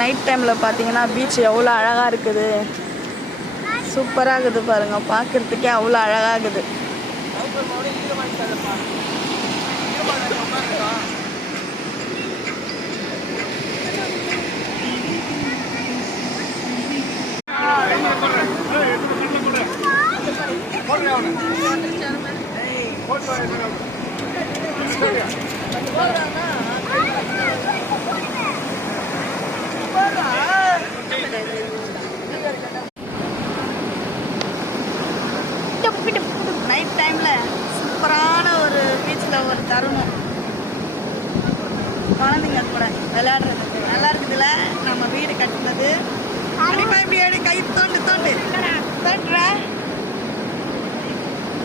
Night டைமில் பார்த்தீங்கன்னா beach எவ்வளோ அழகாக இருக்குது, சூப்பராக இருக்குது பாருங்கள், பார்க்குறதுக்கே அவ்வளோ அழகாக இருக்குது. நைட் டைமில் சூப்பரான ஒரு பீச்சில் ஒரு தருணம், குழந்தைங்க கூட விளையாடுறதுக்கு நல்லா இருக்குதுல்ல. நம்ம வீடு கட்டுனது கண்டிப்பாக இப்படி கை தோண்டு தோண்டுற.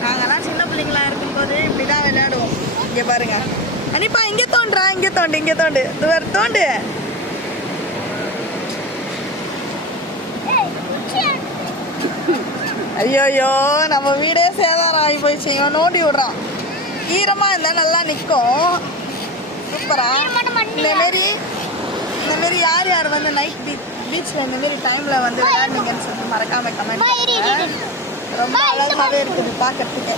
நாங்கள்லாம் சின்ன பிள்ளைங்களா இருக்கும்போது இப்படி தான் விளையாடுவோம். இங்கே பாருங்க கண்டிப்பா, இங்கே தோண்டுறா, இங்கே தோண்டு தோண்டு. ஐயோயோ, நம்ம வீடே சேதாரம் ஆகி போயிடுச்சு. இவன் நோண்டி விடுறான். ஈரமாக இருந்தால் நல்லா நிற்கும். சூப்பரா. இந்தமாரி யார் யார் வந்து நைட் பீச்சில் இந்தமாரி டைமில் வந்து விளையாடுனீங்கன்னு சொல்லி மறக்காமல் கமெண்ட் பண்ணுங்க. ரொம்ப அழகாகவே இருக்குது பார்க்கறதுக்கு.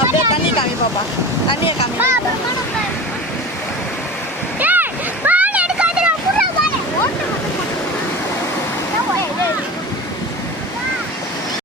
அப்படியே தண்ணி காமி பாப்பா, தண்ணியை காமி.